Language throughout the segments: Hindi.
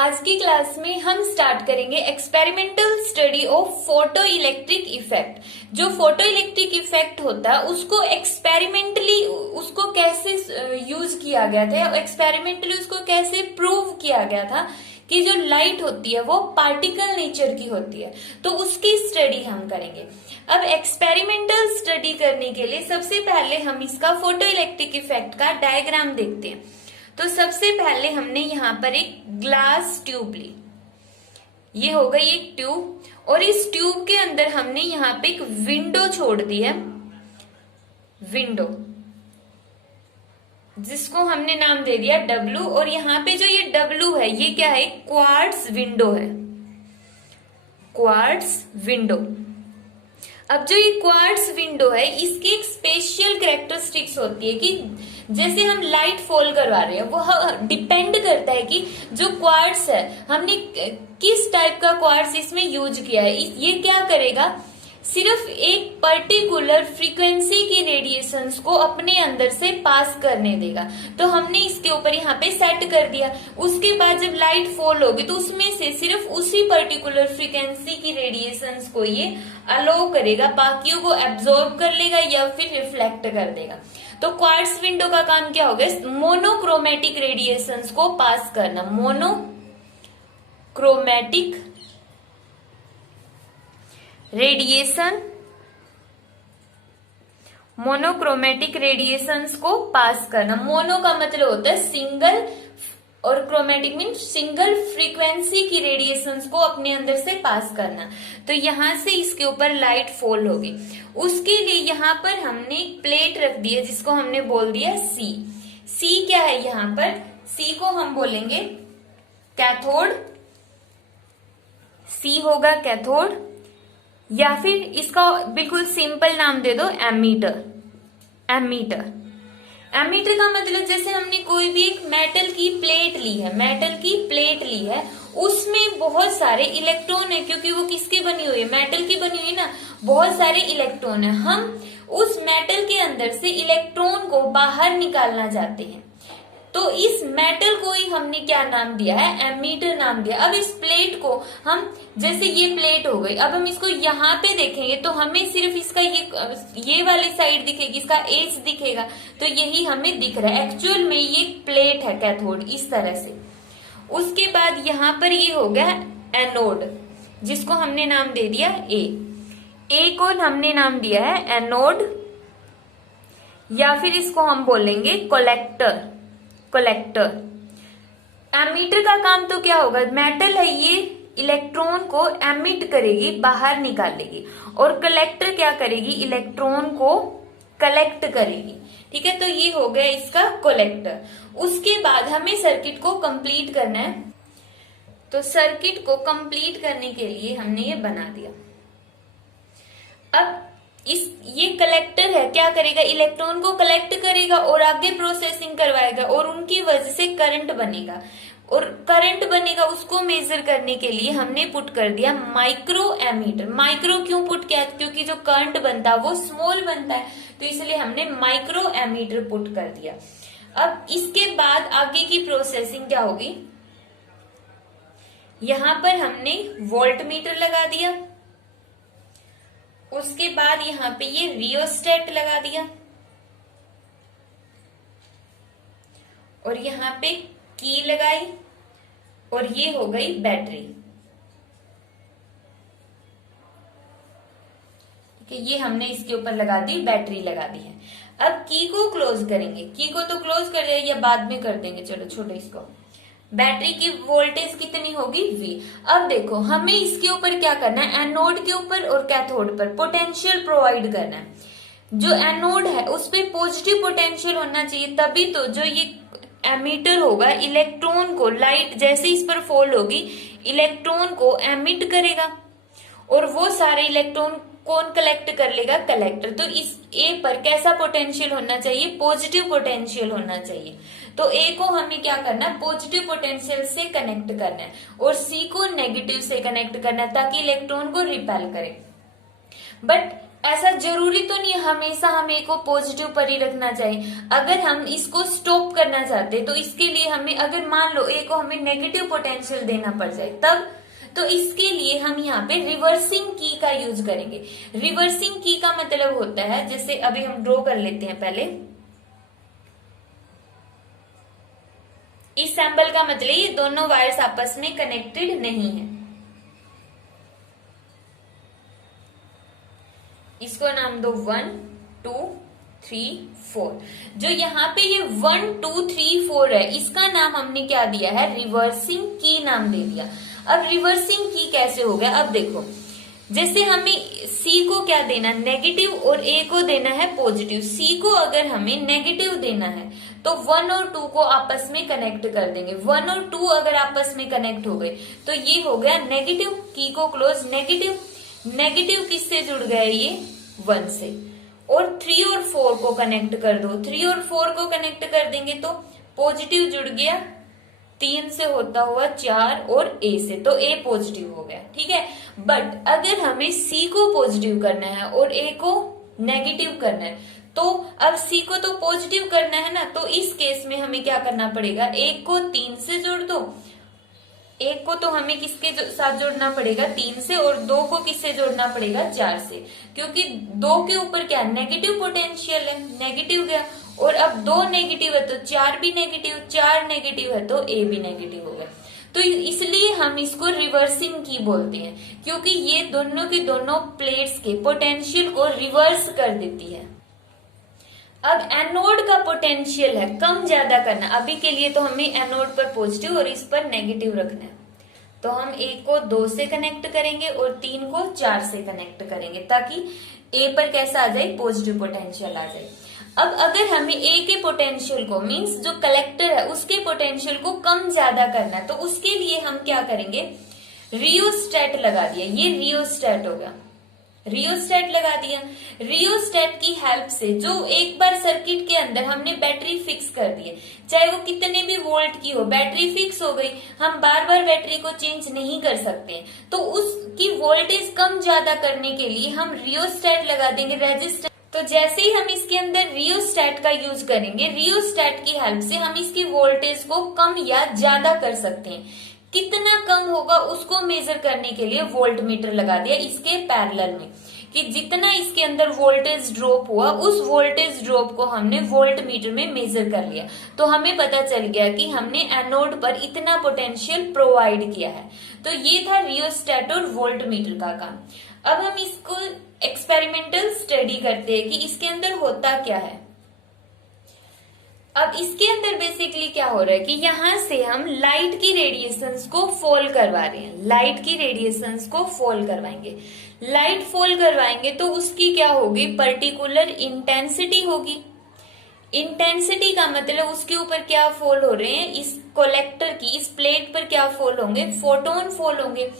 आज की क्लास में हम स्टार्ट करेंगे experimental study of photo electric effect. जो फोटो इलेक्ट्रिक इफेक्ट होता है उसको एक्सपेरिमेंटली उसको कैसे यूज किया गया था, एक्सपेरिमेंटली उसको कैसे प्रूव किया गया था कि जो लाइट होती है वो पार्टिकल नेचर की होती है, तो उसकी स्टडी हम करेंगे। अब एक्सपेरिमेंटल स्टडी करने के लिए सबसे पहले हम इसका फोटो इलेक्ट्रिक इफेक्ट का डायग्राम देखते हैं। तो सबसे पहले हमने यहाँ पर एक ग्लास ट्यूब ली, ये हो गई एक ट्यूब, और इस ट्यूब के अंदर हमने यहाँ पे एक विंडो छोड़ दी है, विंडो, जिसको हमने नाम दे दिया W। और यहाँ पे जो ये W है ये क्या है, क्वार्ट्ज विंडो है, क्वार्ट्ज विंडो। अब जो ये क्वार्ट्ज विंडो है इसकी एक स्पेशल कैरेक्टरिस्टिक्स होती है कि जैसे हम लाइट फॉल करवा रहे हैं वो डिपेंड करता है कि जो क्वार्ट्ज है हमने किस टाइप का क्वार्ट्ज इसमें यूज किया है। ये क्या करेगा, सिर्फ एक पर्टिकुलर फ्रीक्वेंसी की रेडिएशंस को अपने अंदर से पास करने देगा। तो हमने इसके ऊपर यहाँ पे सेट कर दिया, उसके बाद जब लाइट फॉल होगी तो उसमें से सिर्फ उसी पर्टिकुलर फ्रीक्वेंसी की रेडिएशंस को ये अलाउ करेगा, बाकियों को एब्जॉर्ब कर लेगा या फिर रिफ्लेक्ट कर देगा। तो क्वार्ट्ज विंडो का काम क्या होगा, मोनोक्रोमेटिक रेडिएशंस को पास करना, मोनोक्रोमेटिक रेडिएशन, मोनोक्रोमेटिक रेडिएशंस को पास करना। मोनो का मतलब होता है सिंगल और क्रोमेटिक मीन सिंगल फ्रीक्वेंसी की रेडिएशंस को अपने अंदर से पास करना। तो यहां से इसके ऊपर लाइट फॉल होगी, उसके लिए यहाँ पर हमने एक प्लेट रख दी है जिसको हमने बोल दिया C। C क्या है, यहाँ पर C को हम बोलेंगे कैथोड, C होगा कैथोड, या फिर इसका बिल्कुल सिंपल नाम दे दो एमीटर। एमीटर, एमीटर का मतलब जैसे हमने कोई भी एक मेटल की प्लेट ली है, मेटल की प्लेट ली है, उसमें बहुत सारे इलेक्ट्रॉन है, क्योंकि वो किसकी बनी हुई है, मेटल की बनी हुई है ना, बहुत सारे इलेक्ट्रॉन है। हम उस मेटल के अंदर से इलेक्ट्रॉन को बाहर निकालना चाहते हैं, तो इस मेटल को ही हमने क्या नाम दिया है, एमीटर नाम दिया। अब इस प्लेट को हम, जैसे ये प्लेट हो गई, अब हम इसको यहाँ पे देखेंगे तो हमें सिर्फ इसका ये वाली साइड दिखेगी, इसका एज दिखेगा, तो यही हमें दिख रहा है। एक्चुअल में ये प्लेट है कैथोड, इस तरह से। उसके बाद यहाँ पर ये हो गया एनोड, जिसको हमने नाम दे दिया ए को हमने नाम दिया है एनोड, या फिर इसको हम बोलेंगे कलेक्टर। कलेक्टर, एमीटर का काम तो क्या होगा, मेटल है ये इलेक्ट्रॉन को एमिट करेगी, बाहर निकालेगी, और कलेक्टर क्या करेगी, इलेक्ट्रॉन को कलेक्ट करेगी। ठीक है, तो ये हो गया इसका कलेक्टर। उसके बाद हमें सर्किट को कंप्लीट करना है, तो सर्किट को कंप्लीट करने के लिए हमने ये बना दिया। अब ये कलेक्टर है, क्या करेगा, इलेक्ट्रॉन को कलेक्ट करेगा और आगे प्रोसेसिंग करवाएगा, और उनकी वजह से करंट बनेगा, और करंट बनेगा उसको मेजर करने के लिए हमने पुट कर दिया माइक्रो एमीटर। माइक्रो क्यों पुट किया, क्योंकि जो करंट बनता है वो स्मॉल बनता है, तो इसलिए हमने माइक्रो एमीटर पुट कर दिया। अब इसके बाद आगे की प्रोसेसिंग क्या होगी, यहां पर हमने वोल्ट मीटर लगा दिया, उसके बाद यहाँ पे ये रियोस्टेट लगा दिया, और यहाँ पे की लगाई, और ये हो गई बैटरी। ठीक है, ये हमने इसके ऊपर लगा दी, बैटरी लगा दी है। अब की को क्लोज करेंगे, की को तो क्लोज कर दिया, या बाद में कर देंगे, चलो छोड़ो इसको। बैटरी की वोल्टेज कितनी होगी V। अब देखो हमें इसके ऊपर क्या करना है, एनोड के ऊपर और कैथोड पर पोटेंशियल प्रोवाइड करना है। जो एनोड है उस पे पॉजिटिव पोटेंशियल होना चाहिए, तभी तो जो ये एमीटर होगा इलेक्ट्रॉन को, लाइट जैसे इस पर फॉल होगी इलेक्ट्रॉन को एमिट करेगा, और वो सारे इलेक्ट्रॉन कौन कलेक्ट कर लेगा, कलेक्टर। तो इस ए पर कैसा पोटेंशियल होना चाहिए, पॉजिटिव पोटेंशियल होना चाहिए। तो ए को हमें क्या करना है, पॉजिटिव पोटेंशियल से कनेक्ट करना है, और सी को नेगेटिव से कनेक्ट करना है, ताकि इलेक्ट्रॉन को रिपेल करे। बट ऐसा जरूरी तो नहीं हमेशा हमें ए को पॉजिटिव पर ही रखना चाहिए। अगर हम इसको स्टॉप करना चाहते हैं तो इसके लिए हमें, अगर मान लो ए को हमें नेगेटिव पोटेंशियल देना पड़ जाए तब, तो इसके लिए हम यहाँ पे रिवर्सिंग की का यूज करेंगे। रिवर्सिंग की का मतलब होता है, जैसे अभी हम ड्रॉ कर लेते हैं पहले। इस सिंबल का मतलब ये दोनों वायर्स आपस में कनेक्टेड नहीं है। इसको नाम दो 1 2 3 4। जो यहाँ पे ये 1 2 3 4 है, इसका नाम हमने क्या दिया है, रिवर्सिंग की नाम दे दिया। अब रिवर्सिंग की कैसे हो गया, अब देखो, जैसे हमें सी को क्या देना, नेगेटिव, और ए को देना है पॉजिटिव। सी को अगर हमें नेगेटिव देना है तो 1 और 2 को आपस में कनेक्ट कर देंगे। 1 और 2 अगर आपस में कनेक्ट हो गए तो ये हो गया नेगेटिव, की को क्लोज, नेगेटिव। नेगेटिव किससे जुड़ गया, ये 1 से। और 3 और 4 को कनेक्ट कर दो, 3 और 4 को कनेक्ट कर देंगे तो पॉजिटिव जुड़ गया, 3 से होता हुआ 4 और ए से, तो ए पॉजिटिव हो गया, ठीक है। बट अगर हमें सी को पॉजिटिव करना है और ए को नेगेटिव करना है, तो अब सी को तो पॉजिटिव करना है ना, तो इस केस में हमें क्या करना पड़ेगा, एक को 3 से जोड़ दो, एक को तो हमें किसके साथ जोड़ना पड़ेगा, 3 से, और 2 को किससे जोड़ना पड़ेगा, 4 से, क्योंकि 2 के ऊपर क्या नेगेटिव पोटेंशियल है, नेगेटिव गया, और अब 2 नेगेटिव है तो 4 भी नेगेटिव, 4 नेगेटिव है तो ए भी नेगेटिव हो गया। तो इसलिए हम इसको रिवर्सिंग की बोलते हैं, क्योंकि ये दोनों की दोनों प्लेट्स के पोटेंशियल को रिवर्स कर देती है। अब एनोड का पोटेंशियल है कम ज्यादा करना, अभी के लिए तो हमें एनोड पर पॉजिटिव और इस पर नेगेटिव रखना है, तो हम ए को 2 से कनेक्ट करेंगे और 3 को 4 से कनेक्ट करेंगे, ताकि ए पर कैसा आ जाए, पॉजिटिव पोटेंशियल आ जाए। अब अगर हमें ए के पोटेंशियल को, मींस जो कलेक्टर है उसके पोटेंशियल को कम ज्यादा करना है, तो उसके लिए हम क्या करेंगे, रियोस्टेट लगा दिया, ये रियोस्टेट हो गया, रियोस्टेट लगा दिया। रियोस्टेट की हेल्प से जो एक बार सर्किट के अंदर हमने बैटरी फिक्स कर दी है, चाहे वो कितने भी वोल्ट की हो, बैटरी फिक्स हो गई, हम बार बार बैटरी को चेंज नहीं कर सकते, तो उसकी वोल्टेज कम ज्यादा करने के लिए हम रियोस्टेट लगा देंगे, रेजिस्टेंस। तो जैसे ही हम इसके अंदर रियोस्टेट का यूज करेंगे, रियोस्टेट की हेल्प से हम इसकी वोल्टेज को कम या ज्यादा कर सकते हैं। कितना कम होगा उसको मेजर करने के लिए वोल्ट मीटर लगा दिया इसके पैरेलल में, कि जितना इसके अंदर वोल्टेज ड्रॉप हुआ उस वोल्टेज ड्रॉप को हमने वोल्ट मीटर में मेजर कर लिया, तो हमें पता चल गया कि हमने एनोड पर इतना पोटेंशियल प्रोवाइड किया है। तो ये था रियोस्टेट और वोल्ट मीटर का काम। अब हम इसको एक्सपेरिमेंटल स्टडी करते हैं कि इसके अंदर होता क्या है। अब इसके अंदर बेसिकली क्या हो रहा है कि यहां से हम लाइट की रेडिएशंस को फॉल करवा रहे हैं, लाइट की रेडिएशंस को फॉल करवाएंगे। लाइट फॉल करवाएंगे तो उसकी क्या होगी, पर्टिकुलर इंटेंसिटी होगी। इंटेंसिटी का मतलब उसके ऊपर क्या फॉल हो रहे हैं, इस कलेक्टर की इस प्लेट पर क्या फॉल होंगे, फोटोन फॉल होंगे।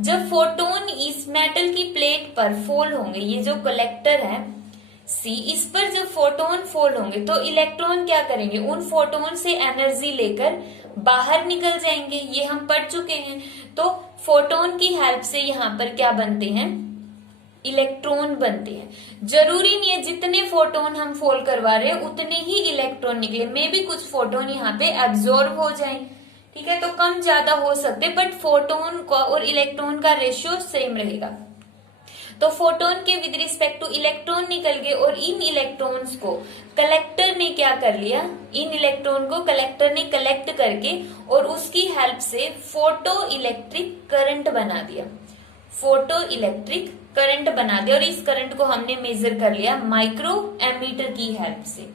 जब फोटोन इस मेटल की प्लेट पर फॉल होंगे, ये जो कलेक्टर है सी, इस पर जब फोटोन फॉल होंगे तो इलेक्ट्रॉन क्या करेंगे, उन फोटोन से एनर्जी लेकर बाहर निकल जाएंगे, ये हम पढ़ चुके हैं। तो फोटोन की हेल्प से यहाँ पर क्या बनते हैं, इलेक्ट्रॉन बनते हैं। जरूरी नहीं है जितने फोटोन हम फॉल करवा रहे हैं उतने ही इलेक्ट्रॉन निकले, मे भी कुछ फोटोन यहाँ पे एब्जॉर्ब हो जाए, ठीक है, तो कम ज्यादा हो सकते, बट फोटोन का और इलेक्ट्रॉन का रेशियो सेम रहेगा। तो फोटोन के विद रिस्पेक्ट टू इलेक्ट्रॉन निकल गए, और इन इलेक्ट्रॉन्स को कलेक्टर ने क्या कर लिया, इन इलेक्ट्रॉन को कलेक्टर ने कलेक्ट करके और उसकी हेल्प से फोटो इलेक्ट्रिक करंट बना दिया, फोटो इलेक्ट्रिक करंट बना दिया, और इस करंट को हमने मेजर कर लिया माइक्रो एमीटर की हेल्प से,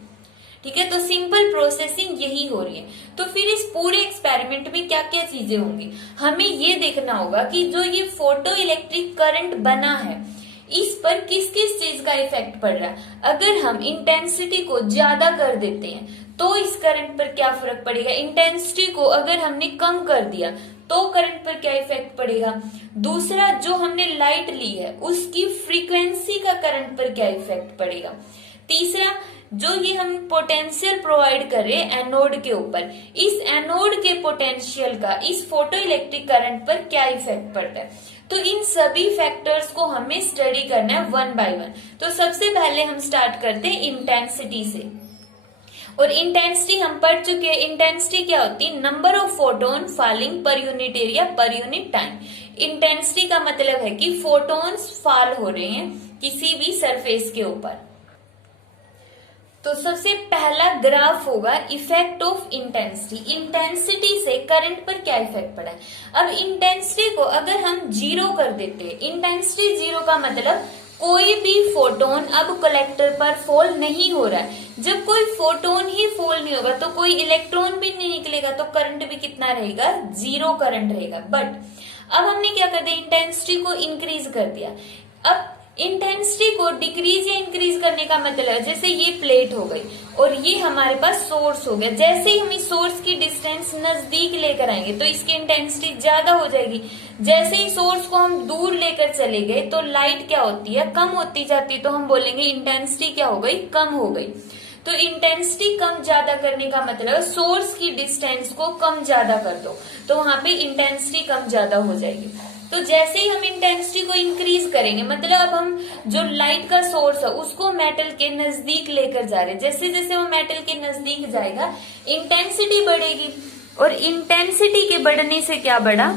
ठीक है। तो सिंपल प्रोसेसिंग यही हो रही है। तो फिर इस पूरे एक्सपेरिमेंट में क्या क्या चीजें होंगी, हमें ये देखना होगा कि जो ये फोटो इलेक्ट्रिक करंट बना है इस पर किस किस चीज का इफेक्ट पड़ रहा है। अगर हम इंटेंसिटी को ज्यादा कर देते हैं तो इस करंट पर क्या फर्क पड़ेगा, इंटेंसिटी को अगर हमने कम कर दिया तो करंट पर क्या इफेक्ट पड़ेगा। दूसरा, जो हमने लाइट ली है उसकी फ्रीक्वेंसी का करंट पर क्या इफेक्ट पड़ेगा। तीसरा, जो ये हम पोटेंशियल प्रोवाइड कर रहे हैं एनोड के ऊपर, इस एनोड के पोटेंशियल का इस फोटो इलेक्ट्रिक करंट पर क्या इफेक्ट पड़ता है। तो इन सभी फैक्टर्स को हमें स्टडी करना है वन बाय वन। तो सबसे पहले हम स्टार्ट करते हैं इंटेंसिटी से। और इंटेंसिटी हम पढ़ चुके हैं। इंटेंसिटी क्या होती है? Number of photon falling per unit area per unit time. Intensity का मतलब है कि फोटोन्स फॉल हो रहे हैं किसी भी सरफेस के ऊपर। तो सबसे पहला ग्राफ होगा इफेक्ट ऑफ इंटेंसिटी। इंटेंसिटी से करंट पर क्या इफेक्ट पड़ा है। अब इंटेंसिटी को अगर हम जीरो कर देते हैं, इंटेंसिटी जीरो का मतलब कोई भी फोटोन अब कलेक्टर पर फॉल नहीं हो रहा है। जब कोई फोटोन ही फॉल नहीं होगा तो कोई इलेक्ट्रॉन भी नहीं निकलेगा, तो करंट भी कितना रहेगा? जीरो करंट रहेगा। बट अब हमने क्या कर दिया? इंटेंसिटी को इंक्रीज कर दिया। अब इंटेंसिटी को डिक्रीज या इंक्रीज करने का मतलब जैसे ये प्लेट हो गई और ये हमारे पास सोर्स हो गया। जैसे ही हम इस सोर्स की डिस्टेंस नजदीक लेकर आएंगे तो इसकी इंटेंसिटी ज्यादा हो जाएगी। जैसे ही सोर्स को हम दूर लेकर चले गए तो लाइट क्या होती है? कम होती जाती है। तो हम बोलेंगे इंटेंसिटी क्या हो गई? कम हो गई। तो इंटेंसिटी कम ज्यादा करने का मतलब सोर्स की डिस्टेंस को कम ज्यादा कर दो, तो वहां पे इंटेंसिटी कम ज्यादा हो जाएगी। तो जैसे ही हम इंटेंसिटी को इंक्रीज करेंगे, मतलब अब हम जो लाइट का सोर्स है उसको मेटल के नजदीक लेकर जा रहे हैं। जैसे जैसे वो मेटल के नजदीक जाएगा इंटेंसिटी बढ़ेगी। और इंटेंसिटी के बढ़ने से क्या बढ़ा?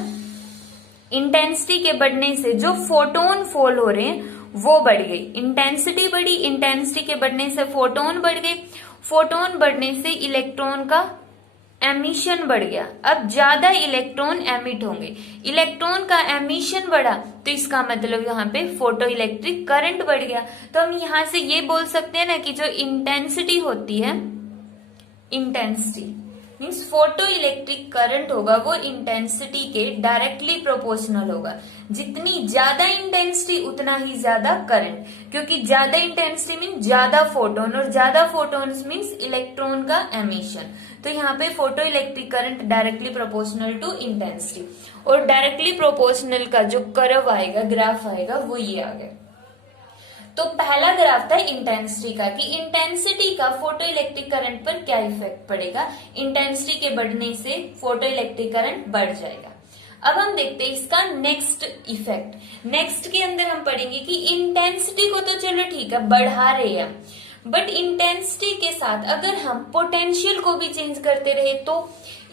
इंटेंसिटी के बढ़ने से जो फोटोन फॉल हो रहे हैं वो बढ़ गई। इंटेंसिटी बढ़ी, इंटेंसिटी के बढ़ने से फोटोन बढ़ गए, फोटोन बढ़ने से इलेक्ट्रॉन का एमिशन बढ़ गया। अब ज्यादा इलेक्ट्रॉन एमिट होंगे, इलेक्ट्रॉन का एमिशन बढ़ा तो इसका मतलब यहाँ पे फोटो इलेक्ट्रिक करंट बढ़ गया। तो हम यहाँ से ये बोल सकते हैं ना कि जो इंटेंसिटी होती है, intensity means photo electric current होगा वो इंटेंसिटी के डायरेक्टली प्रोपोर्शनल होगा। जितनी ज्यादा इंटेंसिटी उतना ही ज्यादा करंट, क्योंकि ज्यादा इंटेंसिटी मीन ज्यादा फोटोन और ज्यादा फोटोन्स मीन्स इलेक्ट्रॉन का एमिशन। तो यहाँ पे photo electric current directly proportional to intensity. और डायरेक्टली प्रोपोर्शनल का जो कर्व आएगा, ग्राफ आएगा, वो ये आ गया। तो पहला ग्राफ था इंटेंसिटी का कि इंटेंसिटी का फोटो इलेक्ट्रिक करंट पर क्या इफेक्ट पड़ेगा। इंटेंसिटी के बढ़ने से फोटो इलेक्ट्रिक करंट बढ़ जाएगा। अब हम देखते हैं इसका नेक्स्ट इफेक्ट। नेक्स्ट के अंदर हम पढ़ेंगे कि इंटेंसिटी को तो चलो ठीक है बढ़ा रहे हैं, बट इंटेंसिटी के साथ अगर हम पोटेंशियल को भी चेंज करते रहे तो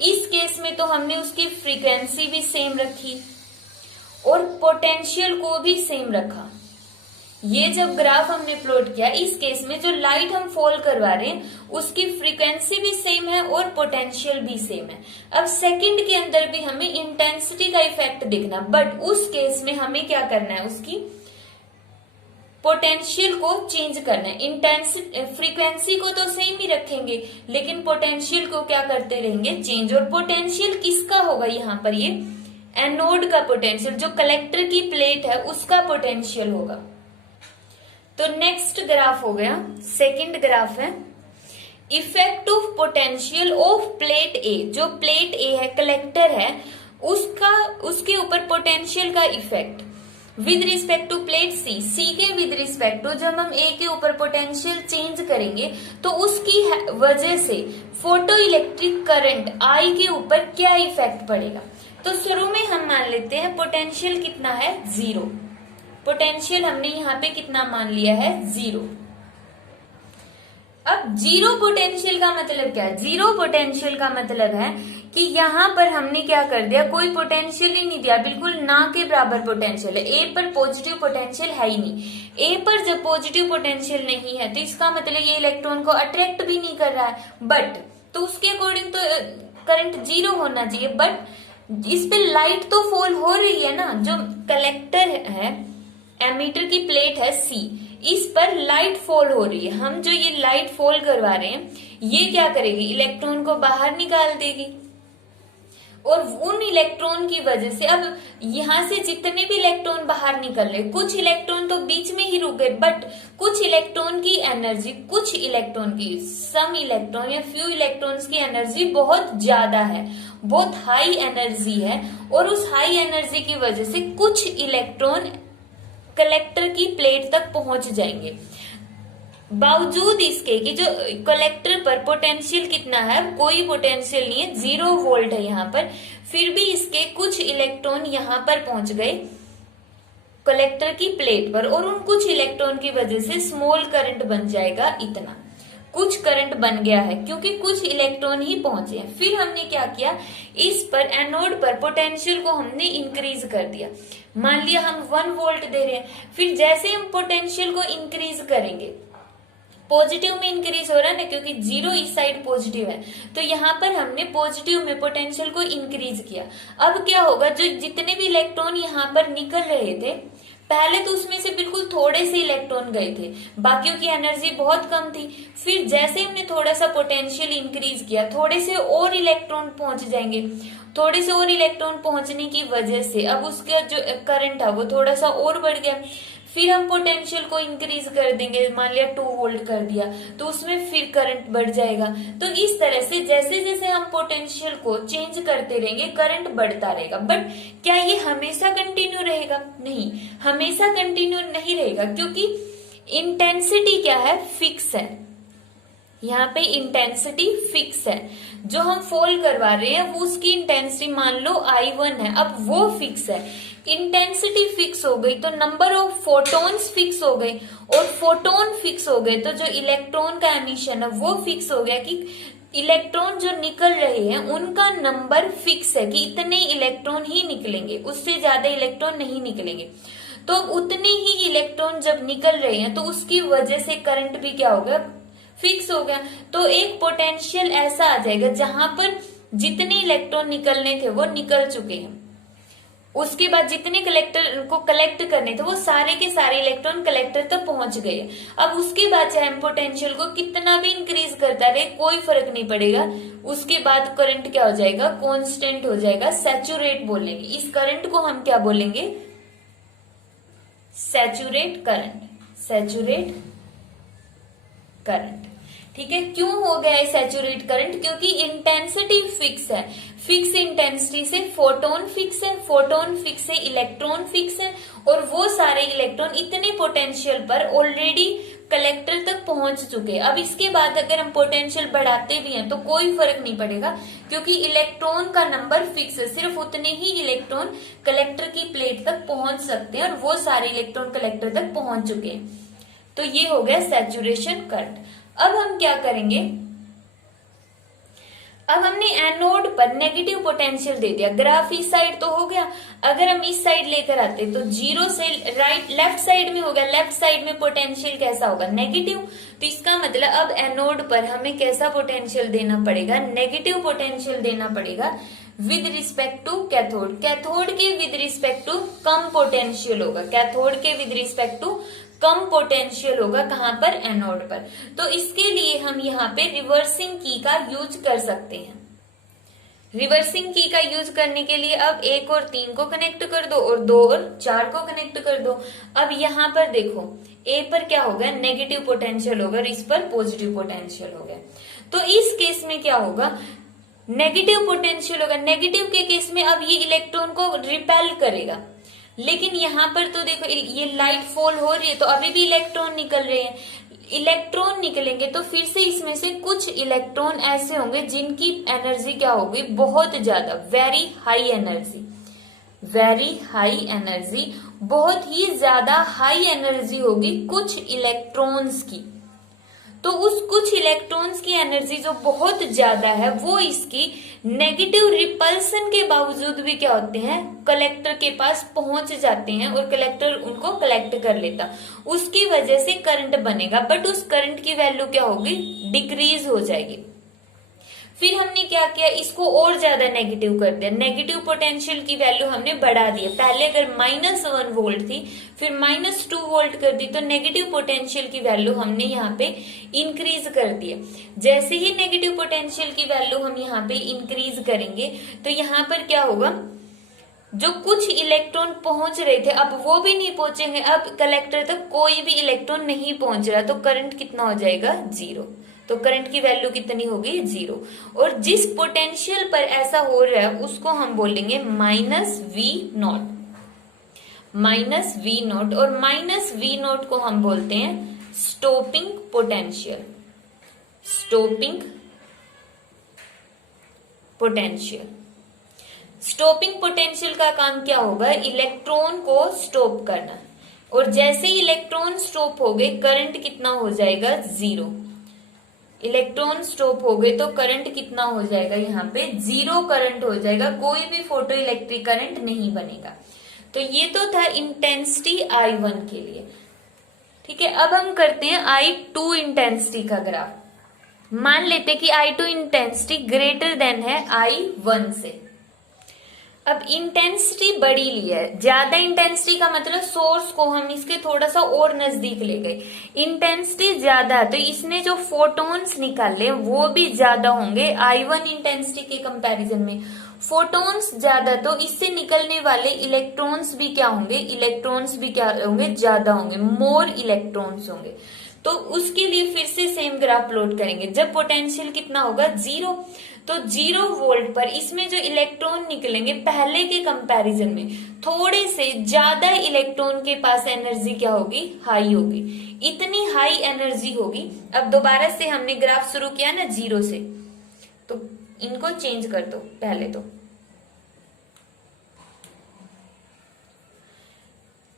इस केस में तो हमने उसकी फ्रीक्वेंसी भी सेम रखी और पोटेंशियल को भी सेम रखा। ये जब ग्राफ हमने प्लॉट किया, इस केस में जो लाइट हम फॉल करवा रहे हैं उसकी फ्रीक्वेंसी भी सेम है और पोटेंशियल भी सेम है। अब सेकंड के अंदर भी हमें इंटेंसिटी का इफेक्ट दिखना, बट उस केस में हमें क्या करना है? उसकी पोटेंशियल को चेंज करना है। इंटेंसिटी फ्रीक्वेंसी को तो सेम ही रखेंगे लेकिन पोटेंशियल को क्या करते रहेंगे? चेंज। और पोटेंशियल किसका होगा? यहाँ पर ये एनोड का पोटेंशियल, जो कलेक्टर की प्लेट है उसका पोटेंशियल होगा। तो नेक्स्ट ग्राफ हो गया, सेकंड ग्राफ है effect of potential of plate A. जो प्लेट ए है, कलेक्टर है, उसके ऊपर पोटेंशियल का effect with respect to plate C. C के विद रिस्पेक्ट टू जब हम ए के ऊपर पोटेंशियल चेंज करेंगे तो उसकी वजह से फोटो इलेक्ट्रिक करंट आई के ऊपर क्या इफेक्ट पड़ेगा। तो शुरू में हम मान लेते हैं पोटेंशियल कितना है? जीरो। पोटेंशियल हमने यहाँ पे कितना मान लिया है? जीरो। अब जीरो पोटेंशियल का मतलब क्या है? जीरो पोटेंशियल का मतलब है कि यहाँ पर हमने क्या कर दिया? कोई पोटेंशियल ही नहीं दिया, बिल्कुल ना के बराबर पोटेंशियल है। ए पर पॉजिटिव पोटेंशियल है ही नहीं। ए पर जब पॉजिटिव पोटेंशियल नहीं है तो इसका मतलब ये इलेक्ट्रॉन को अट्रैक्ट भी नहीं कर रहा है, बट तो उसके अकॉर्डिंग तो करंट जीरो होना चाहिए। बट इस पे लाइट तो फॉल हो रही है ना। जो कलेक्टर है, एमीटर की प्लेट है सी, इस पर लाइट फॉल हो रही है। हम जो ये लाइट फॉल करवा रहे हैं ये क्या करेगी? इलेक्ट्रॉन को बाहर निकाल देगी। और उन इलेक्ट्रॉन की वजह से अब यहाँ से जितने भी इलेक्ट्रॉन बाहर निकल रहे, कुछ इलेक्ट्रॉन तो बीच में ही रुक गए, बट कुछ इलेक्ट्रॉन की एनर्जी, कुछ इलेक्ट्रॉन की, सम इलेक्ट्रॉन या फ्यू इलेक्ट्रॉन्स की एनर्जी बहुत ज्यादा है, बहुत हाई एनर्जी है। और उस हाई एनर्जी की वजह से कुछ इलेक्ट्रॉन कलेक्टर की प्लेट तक पहुंच जाएंगे। बावजूद इसके कि जो कलेक्टर पर पोटेंशियल कितना है? कोई पोटेंशियल नहीं है, 0 वोल्ट है यहाँ पर, फिर भी इसके कुछ इलेक्ट्रॉन यहाँ पर पहुंच गए कलेक्टर की प्लेट पर और उन कुछ इलेक्ट्रॉन की वजह से स्मॉल करंट बन जाएगा इतना। कुछ करंट बन गया है क्योंकि कुछ इलेक्ट्रॉन ही पहुंचे हैं। फिर हमने क्या किया, इस पर एनोड पर पोटेंशियल को हमने इंक्रीज कर दिया। मान लिया हम 1 वोल्ट दे रहे हैं, फिर जैसे हम पोटेंशियल को इंक्रीज करेंगे, पॉजिटिव में इंक्रीज हो रहा है ना, क्योंकि 0 इस साइड पॉजिटिव है, तो यहाँ पर हमने पॉजिटिव में पोटेंशियल को इंक्रीज किया। अब क्या होगा, जो जितने भी इलेक्ट्रॉन यहाँ पर निकल रहे थे, पहले तो उसमें से बिल्कुल थोड़े से इलेक्ट्रॉन गए थे, बाकियों की एनर्जी बहुत कम थी। फिर जैसे हमने थोड़ा सा पोटेंशियल इंक्रीज किया, थोड़े से और इलेक्ट्रॉन पहुंच जाएंगे। थोड़े से और इलेक्ट्रॉन पहुंचने की वजह से अब उसका जो करंट है वो थोड़ा सा और बढ़ गया। फिर हम पोटेंशियल को इंक्रीज कर देंगे, मान लिया 2 वोल्ट कर दिया, तो उसमें फिर करंट बढ़ जाएगा। तो इस तरह से जैसे जैसे हम पोटेंशियल को चेंज करते रहेंगे, करंट बढ़ता रहेगा। बट क्या ये हमेशा कंटिन्यू रहेगा? नहीं, हमेशा कंटिन्यू नहीं रहेगा, क्योंकि इंटेंसिटी क्या है, फिक्स है। यहाँ पे इंटेंसिटी फिक्स है, जो हम फॉल करवा रहे हैं वो उसकी इंटेंसिटी मान लो I1 है, अब वो फिक्स है। इंटेंसिटी फिक्स हो गई तो नंबर ऑफ फोटॉन्स फिक्स हो गए, और फोटोन फिक्स हो गए तो जो इलेक्ट्रॉन का एमिशन है वो फिक्स हो गया कि इलेक्ट्रॉन जो निकल रहे हैं उनका नंबर फिक्स है कि इतने इलेक्ट्रॉन ही निकलेंगे, उससे ज्यादा इलेक्ट्रॉन नहीं निकलेंगे। तो उतने ही इलेक्ट्रॉन जब निकल रहे हैं तो उसकी वजह से करंट भी क्या होगा, फिक्स हो गया। तो एक पोटेंशियल ऐसा आ जाएगा जहां पर जितने इलेक्ट्रॉन निकलने थे वो निकल चुके हैं, उसके बाद जितने कलेक्टर को कलेक्ट करने थे वो सारे के सारे इलेक्ट्रॉन कलेक्टर तक पहुंच गए। अब उसके बाद चाहे हम पोटेंशियल को कितना भी इंक्रीज करता रहे कोई फर्क नहीं पड़ेगा, उसके बाद करंट क्या हो जाएगा, कांस्टेंट हो जाएगा, सैचुरेट बोलेंगे। इस करंट को हम क्या बोलेंगे, सैचुरेट करंट, सैचुरेट करंट। ठीक है, क्यों हो गया है सैचुरेट करंट, क्योंकि इंटेंसिटी फिक्स है। फिक्स इंटेंसिटी से फोटोन फिक्स है, फोटोन फिक्स है, इलेक्ट्रॉन फिक्स है, और वो सारे इलेक्ट्रॉन इतने पोटेंशियल पर ऑलरेडी कलेक्टर तक पहुंच चुके हैं। अब इसके बाद अगर हम पोटेंशियल बढ़ाते भी हैं तो कोई फर्क नहीं पड़ेगा, क्योंकि इलेक्ट्रॉन का नंबर फिक्स है, सिर्फ उतने ही इलेक्ट्रॉन कलेक्टर की प्लेट तक पहुंच सकते हैं, और वो सारे इलेक्ट्रॉन कलेक्टर तक पहुंच चुके हैं। तो ये हो गया सैचुरेशन करंट। अब हम क्या करेंगे, अब हमने एनोड पर नेगेटिव पोटेंशियल दे दिया, ग्राफ इस साइड तो हो गया। अगर हम इस साइड लेकर आते तो 0 से राइट लेफ्ट साइड में हो गया, लेफ्ट साइड में पोटेंशियल कैसा होगा, नेगेटिव। तो इसका मतलब अब एनोड पर हमें कैसा पोटेंशियल देना पड़ेगा, नेगेटिव पोटेंशियल देना पड़ेगा with respect to cathode. Cathode के विद रिस्पेक्ट टू कम पोटेंशियल होगा, कैथोड के विद रिस्पेक्ट टू कम पोटेंशियल होगा, कहां पर, एनोड पर। तो इसके लिए हम यहाँ पे रिवर्सिंग की का यूज कर सकते हैं। रिवर्सिंग की का यूज करने के लिए अब 1 और 3 को कनेक्ट कर दो और 2 और 4 को कनेक्ट कर दो। अब यहाँ पर देखो, ए पर क्या होगा, नेगेटिव पोटेंशियल होगा और इस पर पॉजिटिव पोटेंशियल होगा। तो इस केस में क्या होगा, नेगेटिव पोटेंशियल होगा। नेगेटिव के केस में अब ये इलेक्ट्रॉन को रिपेल करेगा, लेकिन यहाँ पर तो देखो ये लाइट फॉल हो रही है तो अभी भी इलेक्ट्रॉन निकल रहे हैं। इलेक्ट्रॉन निकलेंगे तो फिर से इसमें से कुछ इलेक्ट्रॉन ऐसे होंगे जिनकी एनर्जी क्या होगी, बहुत ज्यादा, very high energy, very high energy, बहुत ही ज्यादा हाई एनर्जी होगी कुछ इलेक्ट्रॉन्स की। तो उस कुछ इलेक्ट्रॉन्स की एनर्जी जो बहुत ज्यादा है वो इसकी नेगेटिव रिपल्सन के बावजूद भी क्या होते हैं, कलेक्टर के पास पहुंच जाते हैं और कलेक्टर उनको कलेक्ट कर लेता, उसकी वजह से करंट बनेगा। बट उस करंट की वैल्यू क्या होगी, डिक्रीज हो जाएगी। फिर हमने क्या किया, इसको और ज्यादा नेगेटिव कर दिया, नेगेटिव पोटेंशियल की वैल्यू हमने बढ़ा दी। पहले अगर -1 वोल्ट थी, फिर -2 वोल्ट कर दी, तो नेगेटिव पोटेंशियल की वैल्यू हमने यहाँ पे इंक्रीज कर दी। जैसे ही नेगेटिव पोटेंशियल की वैल्यू हम यहाँ पे इंक्रीज करेंगे तो यहाँ पर क्या होगा, जो कुछ इलेक्ट्रॉन पहुंच रहे थे अब वो भी नहीं पहुंचेंगे, अब कलेक्टर तक कोई भी इलेक्ट्रॉन नहीं पहुंच रहा, तो करंट कितना हो जाएगा, 0। तो करंट की वैल्यू कितनी होगी, 0। और जिस पोटेंशियल पर ऐसा हो रहा है उसको हम बोलेंगे -V0, -V0। और -V0 को हम बोलते हैं stopping potential, stopping potential. Stopping potential का काम क्या होगा, इलेक्ट्रॉन को स्टॉप करना, और जैसे ही इलेक्ट्रॉन स्टॉप हो गए करंट कितना हो जाएगा, 0। इलेक्ट्रॉन स्टॉप हो गए तो करंट कितना हो जाएगा, यहाँ पे 0 करंट हो जाएगा, कोई भी फोटो इलेक्ट्रिक करंट नहीं बनेगा। तो ये तो था इंटेंसिटी I1 के लिए। ठीक है, अब हम करते हैं I2 इंटेंसिटी का ग्राफ। मान लेते हैं कि I2 इंटेंसिटी ग्रेटर देन है I1 से। अब इंटेंसिटी बड़ी ली है, ज्यादा इंटेंसिटी का मतलब सोर्स को हम इसके थोड़ा सा और नजदीक ले गए, इंटेंसिटी ज्यादा है तो इसने जो फोटॉन्स निकाले वो भी ज्यादा होंगे I1 इंटेंसिटी के कंपैरिजन में। फोटॉन्स ज्यादा तो इससे निकलने वाले इलेक्ट्रॉन्स भी क्या होंगे, इलेक्ट्रॉन्स भी क्या होंगे, ज्यादा होंगे, मोर इलेक्ट्रॉन्स होंगे। तो उसके लिए फिर से सेम ग्राफ प्लॉट करेंगे। जब पोटेंशियल कितना होगा, 0, तो 0 वोल्ट पर इसमें जो इलेक्ट्रॉन निकलेंगे पहले के कंपैरिजन में थोड़े से ज्यादा इलेक्ट्रॉन के पास एनर्जी क्या होगी, हाई होगी, इतनी हाई एनर्जी होगी। अब दोबारा से हमने ग्राफ शुरू किया ना 0 से, तो इनको चेंज कर दो पहले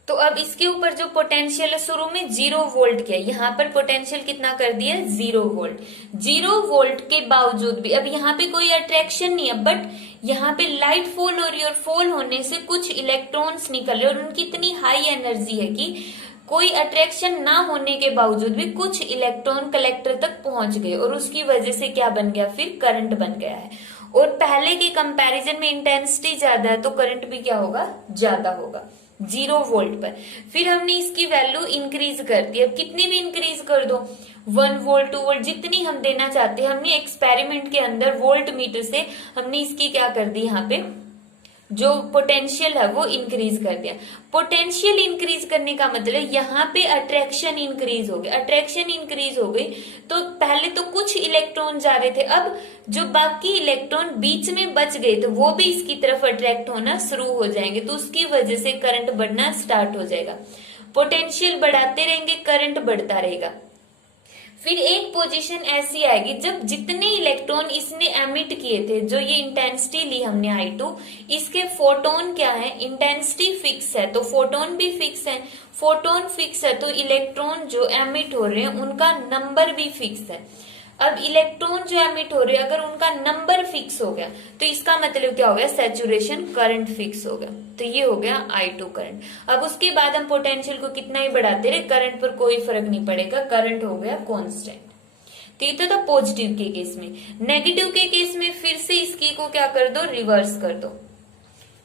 तो अब इसके ऊपर जो पोटेंशियल है शुरू में 0 वोल्ट किया, यहाँ पर पोटेंशियल कितना कर दिया, 0 वोल्ट। 0 वोल्ट के बावजूद भी अब यहाँ पे कोई अट्रैक्शन नहीं है, बट यहाँ पे लाइट फॉल हो रही है और फॉल होने से कुछ इलेक्ट्रॉन्स निकल रहे और उनकी इतनी हाई एनर्जी है कि कोई अट्रैक्शन ना होने के बावजूद भी कुछ इलेक्ट्रॉन कलेक्टर तक पहुंच गए और उसकी वजह से क्या बन गया, फिर करंट बन गया है। और पहले के कंपैरिजन में इंटेंसिटी ज्यादा है तो करंट भी क्या होगा, ज्यादा होगा 0 वोल्ट पर। फिर हमने इसकी वैल्यू इंक्रीज कर दी, अब कितनी भी इंक्रीज कर दो, 1 वोल्ट 2 वोल्ट जितनी हम देना चाहते हैं। हमने एक्सपेरिमेंट के अंदर वोल्ट मीटर से हमने इसकी क्या कर दी, यहाँ पे जो पोटेंशियल है वो इंक्रीज कर दिया। पोटेंशियल इंक्रीज करने का मतलब यहाँ पे अट्रैक्शन इंक्रीज हो गई, अट्रैक्शन इंक्रीज हो गई तो पहले तो कुछ इलेक्ट्रॉन जा रहे थे, अब जो बाकी इलेक्ट्रॉन बीच में बच गए थे वो भी इसकी तरफ अट्रैक्ट होना शुरू हो जाएंगे, तो उसकी वजह से करंट बढ़ना स्टार्ट हो जाएगा। पोटेंशियल बढ़ाते रहेंगे, करंट बढ़ता रहेगा। फिर एक पोजीशन ऐसी आएगी जब जितने इलेक्ट्रॉन इसने एमिट किए थे, जो ये इंटेंसिटी ली हमने I2, इसके फोटोन क्या है, इंटेंसिटी फिक्स है तो फोटोन भी फिक्स है, फोटोन फिक्स है तो इलेक्ट्रॉन जो एमिट हो रहे हैं उनका नंबर भी फिक्स है। अब इलेक्ट्रॉन जो एमिट हो रहे हैं अगर उनका नंबर फिक्स हो गया तो इसका मतलब क्या हो गया, सैचुरेशन करंट फिक्स हो गया। तो ये हो गया I2 करंट। अब उसके बाद हम पोटेंशियल को कितना ही बढ़ाते रहे, करंट पर कोई फर्क नहीं पड़ेगा, करंट हो गया कांस्टेंट। तो ये तो था पॉजिटिव के केस में। नेगेटिव के केस में फिर से इस की को क्या कर दो, रिवर्स कर दो।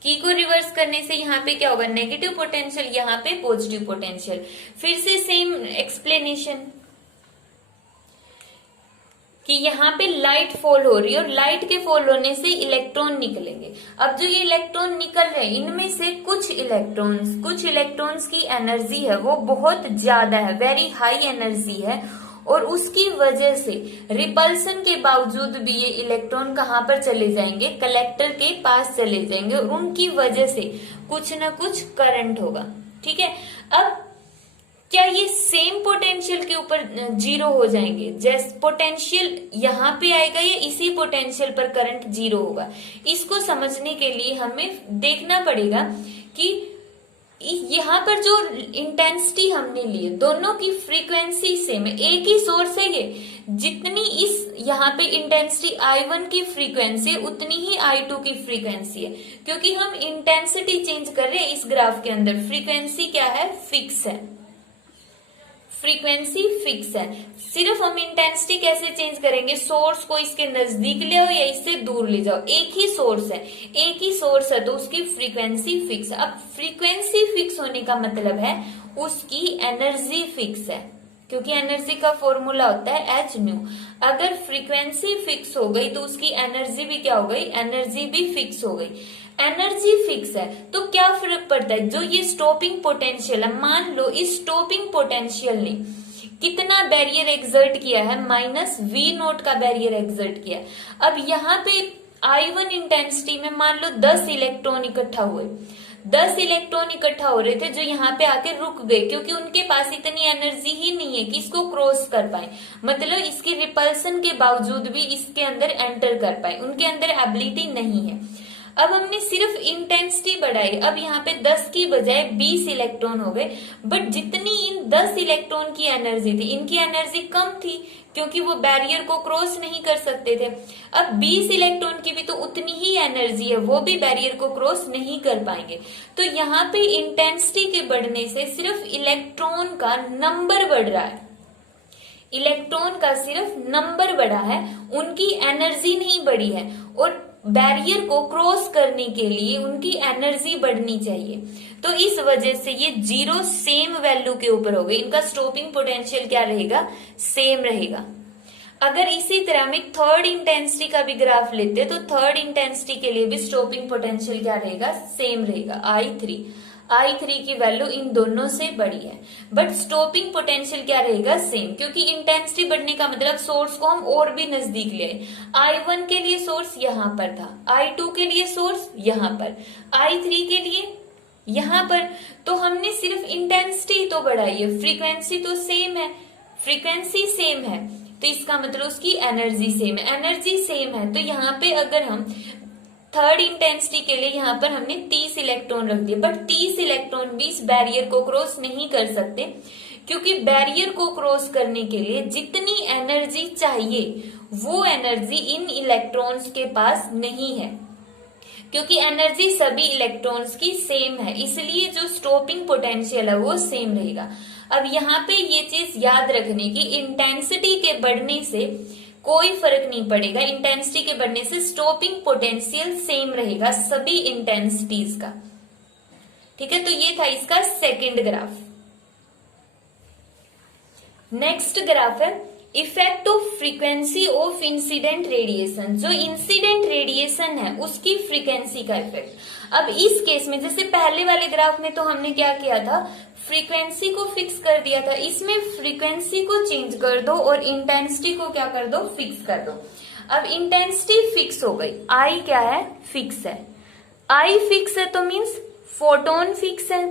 की को रिवर्स करने से यहाँ पे क्या होगा, नेगेटिव पोटेंशियल, यहाँ पे पॉजिटिव पोटेंशियल। फिर से सेम एक्सप्लेनेशन कि यहाँ पे लाइट फॉल हो रही है और लाइट के फॉल होने से इलेक्ट्रॉन निकलेंगे। अब जो ये इलेक्ट्रॉन निकल रहे हैं इनमें से कुछ इलेक्ट्रॉन्स की एनर्जी है वो बहुत ज्यादा है, वेरी हाई एनर्जी है, और उसकी वजह से रिपल्सन के बावजूद भी ये इलेक्ट्रॉन कहाँ पर चले जाएंगे, कलेक्टर के पास चले जाएंगे और उनकी वजह से कुछ ना कुछ करंट होगा। ठीक है, अब क्या ये सेम पोटेंशियल के ऊपर 0 हो जाएंगे, जैसे पोटेंशियल यहाँ पे आएगा या इसी पोटेंशियल पर करंट 0 होगा। इसको समझने के लिए हमें देखना पड़ेगा कि यहाँ पर जो इंटेंसिटी हमने ली है दोनों की फ्रीक्वेंसी सेम है, एक ही सोर्स है ये, जितनी इस यहाँ पे इंटेंसिटी I1 की फ्रीक्वेंसी है उतनी ही I2 की फ्रीक्वेंसी है, क्योंकि हम इंटेंसिटी चेंज कर रहे हैं इस ग्राफ के अंदर। फ्रीक्वेंसी क्या है, फिक्स है, फ्रीक्वेंसी फिक्स है। सिर्फ हम इंटेंसिटी कैसे चेंज करेंगे, सोर्स को इसके नजदीक ले आओ या इससे दूर ले जाओ, एक ही सोर्स है तो उसकी फ्रीक्वेंसी फिक्स है। अब फ्रीक्वेंसी फिक्स होने का मतलब है उसकी एनर्जी फिक्स है, क्योंकि एनर्जी का फॉर्मूला होता है h nu। अगर फ्रीक्वेंसी फिक्स हो गई तो उसकी एनर्जी भी क्या हो गई, एनर्जी भी फिक्स हो गई। एनर्जी फिक्स है तो क्या फर्क पड़ता है, जो ये स्टॉपिंग पोटेंशियल है, मान लो इस स्टॉपिंग पोटेंशियल ने कितना बैरियर एक्सर्ट किया है, -V0 का बैरियर एक्सर्ट किया है। अब यहाँ पे I1 इंटेंसिटी में मान लो 10 इलेक्ट्रॉन इकट्ठा हुए, 10 इलेक्ट्रॉन इकट्ठा हो रहे थे जो यहाँ पे आके रुक गए, क्योंकि उनके पास इतनी एनर्जी ही नहीं है कि इसको क्रॉस कर पाए, मतलब इसकी रिपल्सन के बावजूद भी इसके अंदर एंटर कर पाए, उनके अंदर एबिलिटी नहीं है। अब हमने सिर्फ इंटेंसिटी बढ़ाई, अब यहाँ पे 10 की बजाय 20 इलेक्ट्रॉन हो गए, बट जितनी इन 10 इलेक्ट्रॉन की एनर्जी थी, इनकी एनर्जी कम थी क्योंकि वो बैरियर को क्रॉस नहीं कर सकते थे। अब 20 इलेक्ट्रॉन की भी तो उतनी ही एनर्जी है, वो भी बैरियर को क्रॉस नहीं कर पाएंगे। तो यहाँ पे इंटेंसिटी के बढ़ने से सिर्फ इलेक्ट्रॉन का नंबर बढ़ रहा है, इलेक्ट्रॉन का सिर्फ नंबर बढ़ा है, उनकी एनर्जी नहीं बढ़ी है। और बैरियर को क्रॉस करने के लिए उनकी एनर्जी बढ़नी चाहिए। तो इस वजह से ये जीरो सेम वैल्यू के ऊपर हो गए, इनका स्टॉपिंग पोटेंशियल क्या रहेगा, सेम रहेगा। अगर इसी तरह में थर्ड इंटेंसिटी का भी ग्राफ लेते तो थर्ड इंटेंसिटी के लिए भी स्टॉपिंग पोटेंशियल क्या रहेगा, सेम रहेगा, I3 की वैल्यू इन दोनों से बड़ी है, बट स्टॉपिंग पोटेंशियल क्या रहेगा, सेम, क्योंकि इंटेंसिटी बढ़ने का मतलब सोर्स को हम और भी नजदीक ले आए। I1 के लिए सोर्स यहाँ पर था, I2 के लिए सोर्स यहाँ पर, I3 के लिए यहाँ पर, तो हमने सिर्फ इंटेंसिटी तो बढ़ाई है, फ्रीक्वेंसी तो सेम है, फ्रीक्वेंसी सेम है, तो इसका मतलब उसकी एनर्जी सेम है, एनर्जी सेम है। तो यहाँ पे अगर हम थर्ड इंटेंसिटी के लिए यहाँ पर हमने 30 इलेक्ट्रॉन रख दिए, बट 30 इलेक्ट्रॉन भी इस बैरियर को क्रॉस नहीं कर सकते, क्योंकि बैरियर को क्रॉस करने के लिए जितनी एनर्जी चाहिए वो एनर्जी इन इलेक्ट्रॉन्स के पास नहीं है, क्योंकि एनर्जी सभी इलेक्ट्रॉन्स की सेम है, इसलिए जो स्टॉपिंग पोटेंशियल है वो सेम रहेगा। अब यहाँ पे ये चीज याद रखने की, इंटेंसिटी के बढ़ने से कोई फर्क नहीं पड़ेगा, इंटेंसिटी के बढ़ने से स्टॉपिंग पोटेंशियल सेम रहेगा सभी इंटेंसिटीज का। ठीक है, तो ये था इसका सेकंड ग्राफ। नेक्स्ट ग्राफ है effect of frequency of incident radiation. जो इंसिडेंट रेडिएशन है उसकी फ्रीक्वेंसी का इफेक्ट। अब इस केस में जैसे पहले वाले ग्राफ में तो हमने क्या किया था, फ्रीक्वेंसी को फिक्स कर दिया था, इसमें फ्रीक्वेंसी को चेंज कर दो और इंटेंसिटी को क्या कर दो, फिक्स कर दो। अब इंटेंसिटी फिक्स हो गई, आई क्या है, फिक्स है, आई फिक्स है तो मीन्स फोटोन फिक्स है,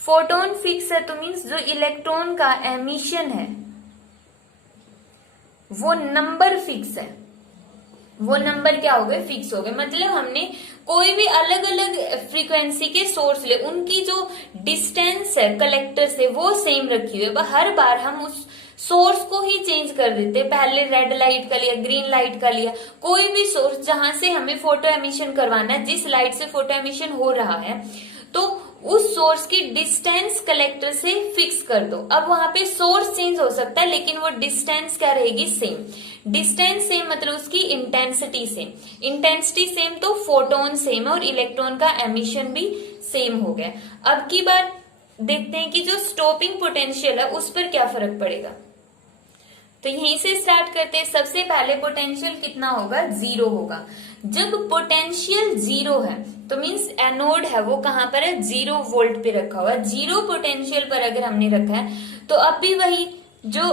फोटोन फिक्स है तो मीन्स जो इलेक्ट्रॉन का एमिशन है वो नंबर फिक्स है, वो नंबर क्या हो गए, फिक्स हो गए। मतलब हमने कोई भी अलग अलग फ्रीक्वेंसी के सोर्स ले, उनकी जो डिस्टेंस है कलेक्टर से वो सेम रखी हुई है, हर बार हम उस सोर्स को ही चेंज कर देते, पहले रेड लाइट का लिया, ग्रीन लाइट का लिया, कोई भी सोर्स जहां से हमें फोटो एमिशन करवाना है, जिस लाइट से फोटो एमिशन हो रहा है, तो उस सोर्स की डिस्टेंस कलेक्टर से फिक्स कर दो। अब वहां पे सोर्स चेंज हो सकता है लेकिन वो डिस्टेंस क्या रहेगी, सेम। डिस्टेंस सेम मतलब उसकी इंटेंसिटी सेम, इंटेंसिटी सेम तो फोटोन सेम है और इलेक्ट्रॉन का एमिशन भी सेम हो गया। अब की बार देखते हैं कि जो स्टॉपिंग पोटेंशियल है उस पर क्या फर्क पड़ेगा। तो यहीं से स्टार्ट करते हैं। सबसे पहले पोटेंशियल कितना होगा, 0 होगा। जब पोटेंशियल 0 है तो मीन्स एनोड है वो कहां पर है, 0 वोल्ट पे रखा हुआ है। 0 पोटेंशियल पर अगर हमने रखा है तो अब भी वही जो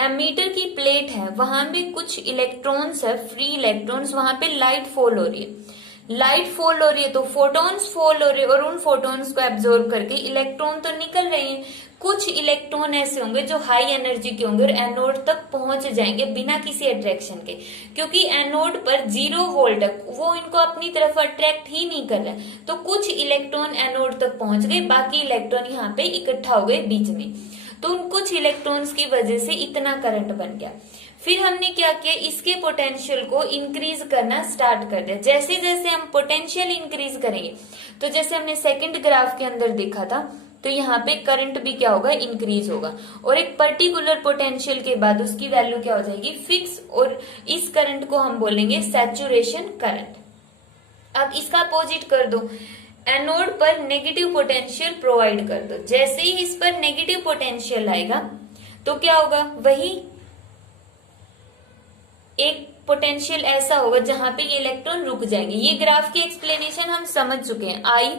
एमीटर की प्लेट है वहां भी कुछ इलेक्ट्रॉन्स है, फ्री इलेक्ट्रॉन्स, वहां पे लाइट फॉल हो रही है, लाइट फॉल हो रही है तो फोटॉन्स फॉल हो रहे हैं और उन फोटॉन्स को एब्जॉर्ब करके इलेक्ट्रॉन तो निकल रहे हैं। कुछ इलेक्ट्रॉन ऐसे होंगे जो हाई एनर्जी के होंगे और एनोड तक पहुंच जाएंगे बिना किसी अट्रैक्शन के, क्योंकि एनोड पर 0 वोल्ट है, वो इनको अपनी तरफ अट्रैक्ट ही नहीं कर रहा है। तो कुछ इलेक्ट्रॉन एनोड तक पहुंच गए, बाकी इलेक्ट्रॉन यहाँ पे इकट्ठा हो गए बीच में, तो उन कुछ इलेक्ट्रॉन्स की वजह से इतना करंट बन गया। फिर हमने क्या किया, इसके पोटेंशियल को इंक्रीज करना स्टार्ट कर दिया। जैसे जैसे हम पोटेंशियल इंक्रीज करेंगे, तो जैसे हमने सेकंड ग्राफ के अंदर देखा था, तो यहाँ पे करंट भी क्या होगा, इंक्रीज होगा, और एक पर्टिकुलर पोटेंशियल के बाद उसकी वैल्यू क्या हो जाएगी, फिक्स, और इस करंट को हम बोलेंगे सैचुरेशन करंट। अब इसका अपोजिट कर दो, एनोड पर नेगेटिव पोटेंशियल प्रोवाइड कर दो। जैसे ही इस पर नेगेटिव पोटेंशियल आएगा तो क्या होगा, वही एक पोटेंशियल ऐसा होगा जहां पे ये इलेक्ट्रॉन रुक जाएंगे। ये ग्राफ की एक्सप्लेनेशन हम समझ चुके हैं। आई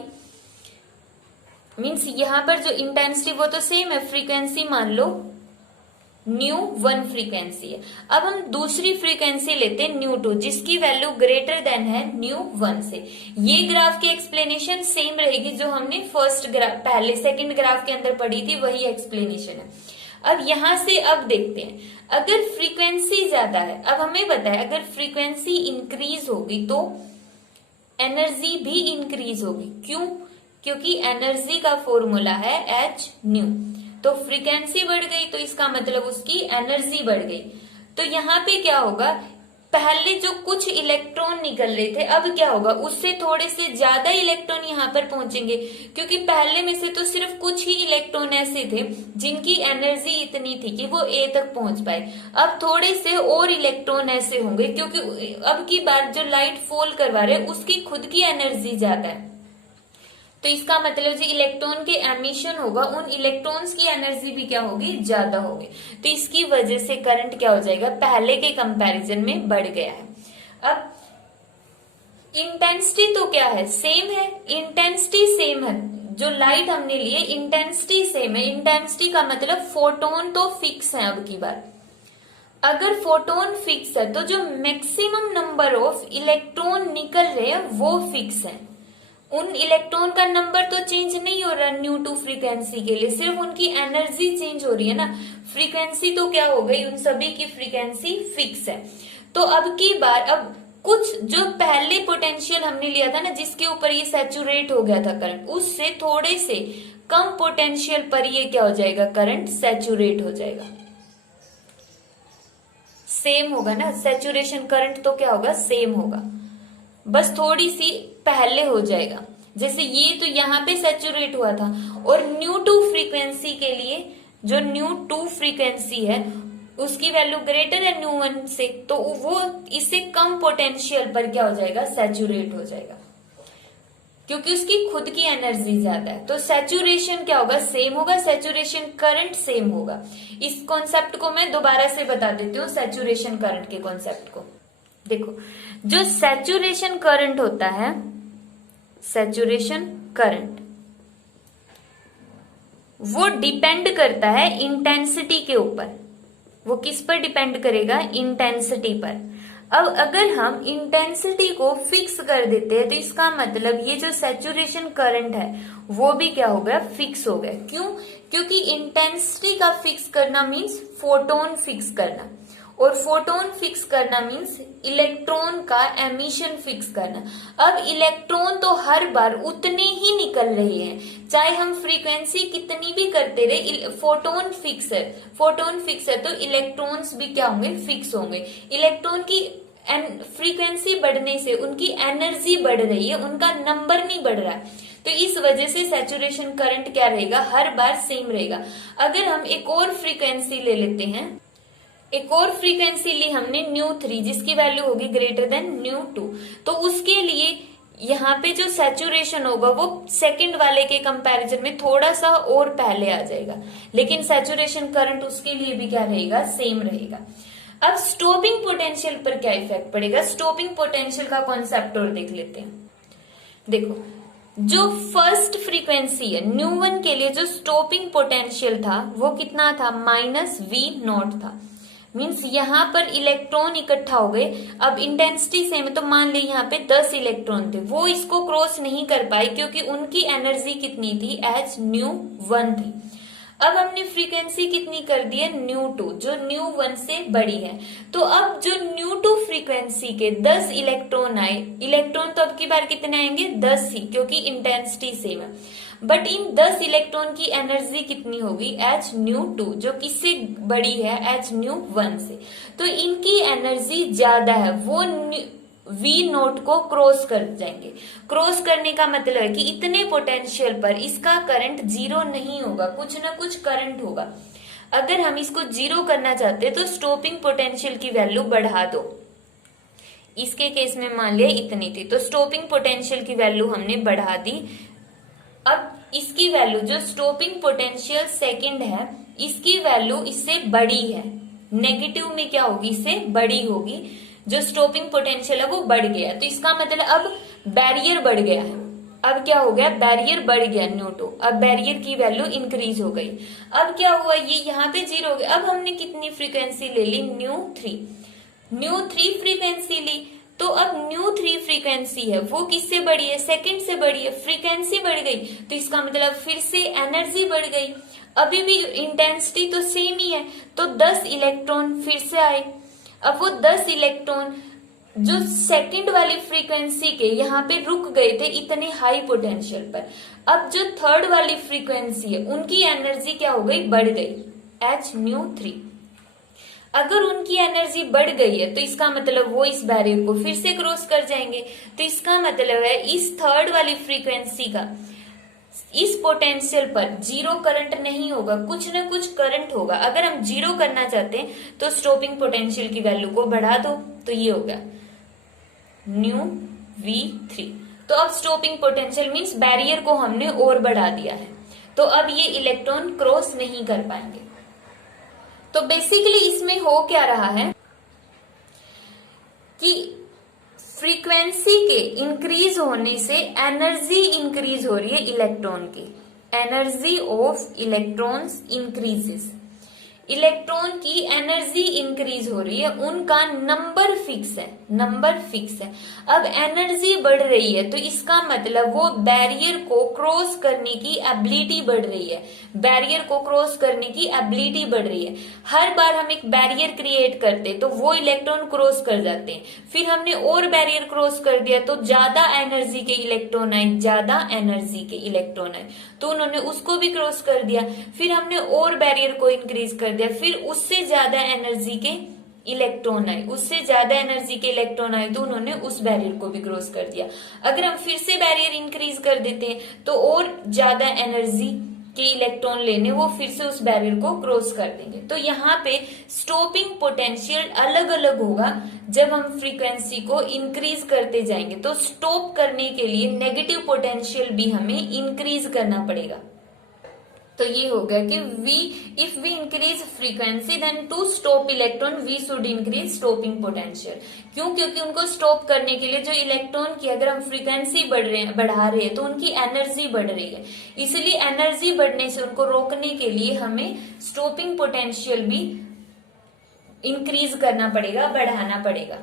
मीन्स यहाँ पर जो इंटेंसिटी वो तो सेम है, फ्रीक्वेंसी मान लो ν1 फ्रीक्वेंसी है। अब हम दूसरी फ्रीक्वेंसी लेते हैं ν2, जिसकी वैल्यू ग्रेटर देन है ν1 से। ये ग्राफ की एक्सप्लेनेशन सेम रहेगी जो हमने फर्स्ट ग्राफ पहले सेकंड ग्राफ के अंदर पढ़ी थी, वही एक्सप्लेनेशन है। अब यहां से अब देखते हैं, अगर फ्रीक्वेंसी ज्यादा है, अब हमें पता है अगर फ्रीक्वेंसी इंक्रीज होगी तो एनर्जी भी इंक्रीज होगी। क्यों? क्योंकि एनर्जी का फॉर्मूला है एच न्यू। तो फ्रीक्वेंसी बढ़ गई तो इसका मतलब उसकी एनर्जी बढ़ गई। तो यहाँ पे क्या होगा, पहले जो कुछ इलेक्ट्रॉन निकल रहे थे अब क्या होगा, उससे थोड़े से ज्यादा इलेक्ट्रॉन यहाँ पर पहुंचेंगे, क्योंकि पहले में से तो सिर्फ कुछ ही इलेक्ट्रॉन ऐसे थे जिनकी एनर्जी इतनी थी कि वो ए तक पहुंच पाए। अब थोड़े से और इलेक्ट्रॉन ऐसे होंगे, क्योंकि अब की बार जो लाइट फॉल करवा रहे उसकी खुद की एनर्जी ज्यादा है। तो इसका मतलब जो इलेक्ट्रॉन के एमिशन होगा उन इलेक्ट्रॉन्स की एनर्जी भी क्या होगी, ज्यादा होगी। तो इसकी वजह से करंट क्या हो जाएगा, पहले के कंपैरिजन में बढ़ गया है। अब इंटेंसिटी तो क्या है, सेम है, इंटेंसिटी सेम है। जो लाइट हमने लिए इंटेंसिटी सेम है। इंटेंसिटी का मतलब फोटोन तो फिक्स है। अब की बार अगर फोटोन फिक्स है तो जो मैक्सिमम नंबर ऑफ इलेक्ट्रॉन निकल रहे हैं वो फिक्स है। उन इलेक्ट्रॉन का नंबर तो चेंज नहीं हो रहा न्यू टू फ्रीक्वेंसी के लिए, सिर्फ उनकी एनर्जी चेंज हो रही है ना। फ्रीक्वेंसी तो क्या हो गई, उन सभी की फ्रीक्वेंसी फिक्स है। तो अब की बार अब कुछ जो पहले पोटेंशियल हमने लिया था ना, जिसके ऊपर ये सैचुरेट हो गया था करंट, उससे थोड़े से कम पोटेंशियल पर ये क्या हो जाएगा, करंट सैचुरेट हो जाएगा। सेम होगा ना, सैचुरेशन करंट तो क्या होगा, सेम होगा, बस थोड़ी सी पहले हो जाएगा। जैसे ये तो यहाँ पे सैचुरेट हुआ था, और न्यू टू फ्रीक्वेंसी के लिए जो न्यू टू फ्रीक्वेंसी है उसकी वैल्यू ग्रेटर है न्यू वन से, तो वो इससे कम पोटेंशियल पर क्या हो जाएगा, सैचुरेट हो जाएगा, क्योंकि उसकी खुद की एनर्जी ज्यादा है। तो सैचुरेशन क्या होगा, सेम होगा, सैचुरेशन करंट सेम होगा। इस कॉन्सेप्ट को मैं दोबारा से बता देती हूँ, सैचुरेशन करंट के कॉन्सेप्ट को। देखो, जो सैचुरेशन करंट होता है, सैचुरेशन करंट वो डिपेंड करता है इंटेंसिटी के ऊपर। वो किस पर डिपेंड करेगा, इंटेंसिटी पर। अब अगर हम इंटेंसिटी को फिक्स कर देते हैं तो इसका मतलब ये जो सैचुरेशन करंट है वो भी क्या हो गया, फिक्स हो गया। क्यों? क्योंकि इंटेंसिटी का फिक्स करना मीन्स फोटोन फिक्स करना, और फोटोन फिक्स करना मीन्स इलेक्ट्रॉन का एमिशन फिक्स करना। अब इलेक्ट्रॉन तो हर बार उतने ही निकल रहे हैं, चाहे हम फ्रीक्वेंसी कितनी भी करते रहे, फोटोन फिक्स है। फोटोन फिक्स है तो इलेक्ट्रॉन्स भी क्या होंगे, फिक्स होंगे। इलेक्ट्रॉन की फ्रीक्वेंसी बढ़ने से उनकी एनर्जी बढ़ रही है, उनका नंबर नहीं बढ़ रहा है। तो इस वजह से सैचुरेशन करंट क्या रहेगा, हर बार सेम रहेगा। अगर हम एक और फ्रीक्वेंसी ले लेते हैं, एक और फ्रीक्वेंसी ली हमने न्यू 3, जिसकी वैल्यू होगी ग्रेटर देन न्यू 2, तो उसके लिए यहाँ पे जो सैचुरेशन होगा वो सेकंड वाले के कंपैरिजन में थोड़ा सा और पहले आ जाएगा, लेकिन सैचुरेशन करंट उसके लिए भी क्या रहेगा, सेम रहेगा। अब स्टॉपिंग पोटेंशियल पर क्या इफेक्ट पड़ेगा, स्टॉपिंग पोटेंशियल का कॉन्सेप्ट और देख लेते हैं। देखो, जो फर्स्ट फ्रीक्वेंसी है न्यू 1 के लिए जो स्टॉपिंग पोटेंशियल था वो कितना था, -V0 था। मीन्स यहाँ पर इलेक्ट्रॉन इकट्ठा हो गए। अब इंटेंसिटी सेम है तो मान ले यहाँ पे 10 इलेक्ट्रॉन थे, वो इसको क्रॉस नहीं कर पाए क्योंकि उनकी एनर्जी कितनी थी, h(nu)1 थी। अब हमने फ्रीक्वेंसी कितनी कर दी है, न्यू 2, जो न्यू 1 से बड़ी है। तो अब जो न्यू 2 फ्रीक्वेंसी के 10 इलेक्ट्रॉन आए, इलेक्ट्रॉन तो अब की बार कितने आएंगे, 10 ही, क्योंकि इंटेंसिटी सेम है। बट इन 10 इलेक्ट्रॉन की एनर्जी कितनी होगी, h(nu)2, जो किससे बड़ी है, h(nu)1 से। तो इनकी एनर्जी ज्यादा है, वो V0 को क्रॉस कर जाएंगे। क्रॉस करने का मतलब है कि इतने पोटेंशियल पर इसका करंट जीरो नहीं होगा, कुछ ना कुछ करंट होगा। अगर हम इसको जीरो करना चाहते हैं तो स्टॉपिंग पोटेंशियल की वैल्यू बढ़ा दो। इसके केस में मान लिया इतनी थी, तो स्टॉपिंग पोटेंशियल की वैल्यू हमने बढ़ा दी। अब इसकी वैल्यू, जो स्टॉपिंग पोटेंशियल सेकंड है, इसकी वैल्यू इससे बड़ी है, नेगेटिव में क्या होगी, इससे बड़ी होगी। जो स्टॉपिंग पोटेंशियल है वो बढ़ गया, तो इसका मतलब अब बैरियर बढ़ गया है। अब क्या हो गया, बैरियर बढ़ गया न्यू 2, अब बैरियर की वैल्यू इंक्रीज हो गई। अब क्या हुआ, ये यहाँ पे 0 हो गया। अब हमने कितनी फ्रीक्वेंसी ले ली, न्यू 3 फ्रीक्वेंसी ली। तो अब न्यू 3 फ्रीक्वेंसी है वो किससे बड़ी है, सेकंड से बड़ी है, फ्रीक्वेंसी बढ़ गई, तो इसका मतलब फिर से एनर्जी बढ़ गई। अभी भी इंटेंसिटी तो सेम ही है, तो 10 इलेक्ट्रॉन फिर से आए। अब वो 10 इलेक्ट्रॉन जो सेकंड वाली फ्रीक्वेंसी के यहाँ पे रुक गए थे इतने हाई पोटेंशियल पर, अब जो थर्ड वाली फ्रीक्वेंसी है उनकी एनर्जी क्या हो गई, बढ़ गई, h-3। अगर उनकी एनर्जी बढ़ गई है तो इसका मतलब वो इस बैरियर को फिर से क्रॉस कर जाएंगे। तो इसका मतलब है इस थर्ड वाली फ्रीक्वेंसी का इस पोटेंशियल पर जीरो करंट नहीं होगा, कुछ ना कुछ करंट होगा। अगर हम जीरो करना चाहते हैं तो स्टॉपिंग पोटेंशियल की वैल्यू को बढ़ा दो, तो ये होगा न्यू V3। तो अब स्टॉपिंग पोटेंशियल मींस बैरियर को हमने और बढ़ा दिया है, तो अब ये इलेक्ट्रॉन क्रॉस नहीं कर पाएंगे। तो बेसिकली इसमें हो क्या रहा है कि फ्रीक्वेंसी के इंक्रीज होने से एनर्जी इंक्रीज हो रही है इलेक्ट्रॉन की, energy of electrons increases, electron की एनर्जी इंक्रीज हो रही है, उनका नंबर फिक्स है, नंबर फिक्स है। अब एनर्जी बढ़ रही है तो इसका मतलब वो बैरियर को क्रॉस करने की एबिलिटी बढ़ रही है, बैरियर को क्रॉस करने की एबिलिटी बढ़ रही है। हर बार हम एक बैरियर क्रिएट करते तो वो इलेक्ट्रॉन क्रॉस कर जाते हैं, फिर हमने और बैरियर क्रॉस कर दिया तो ज्यादा एनर्जी के इलेक्ट्रॉन आए, ज्यादा एनर्जी के इलेक्ट्रॉन आए, तो उन्होंने उसको भी क्रॉस कर दिया, फिर हमने और बैरियर को इंक्रीज कर दिया, फिर उससे ज्यादा एनर्जी के इलेक्ट्रॉन आए, उससे ज्यादा एनर्जी के इलेक्ट्रॉन आए तो उन्होंने उस बैरियर को भी क्रॉस कर दिया। अगर हम फिर से बैरियर इंक्रीज कर देते हैं तो और ज्यादा एनर्जी के इलेक्ट्रॉन लेने वो फिर से उस बैरियर को क्रॉस कर देंगे। तो यहाँ पे स्टॉपिंग पोटेंशियल अलग अलग होगा। जब हम फ्रीक्वेंसी को इंक्रीज करते जाएंगे तो स्टॉप करने के लिए नेगेटिव पोटेंशियल भी हमें इंक्रीज करना पड़ेगा। तो ये हो गया कि if we increase frequency then to stop electron we should increase stopping potential. क्यों? क्योंकि उनको स्टॉप करने के लिए जो इलेक्ट्रॉन की अगर हम फ्रीक्वेंसी बढ़ा रहे हैं तो उनकी एनर्जी बढ़ रही है, इसलिए एनर्जी बढ़ने से उनको रोकने के लिए हमें स्टॉपिंग पोटेंशियल भी इंक्रीज करना पड़ेगा, बढ़ाना पड़ेगा।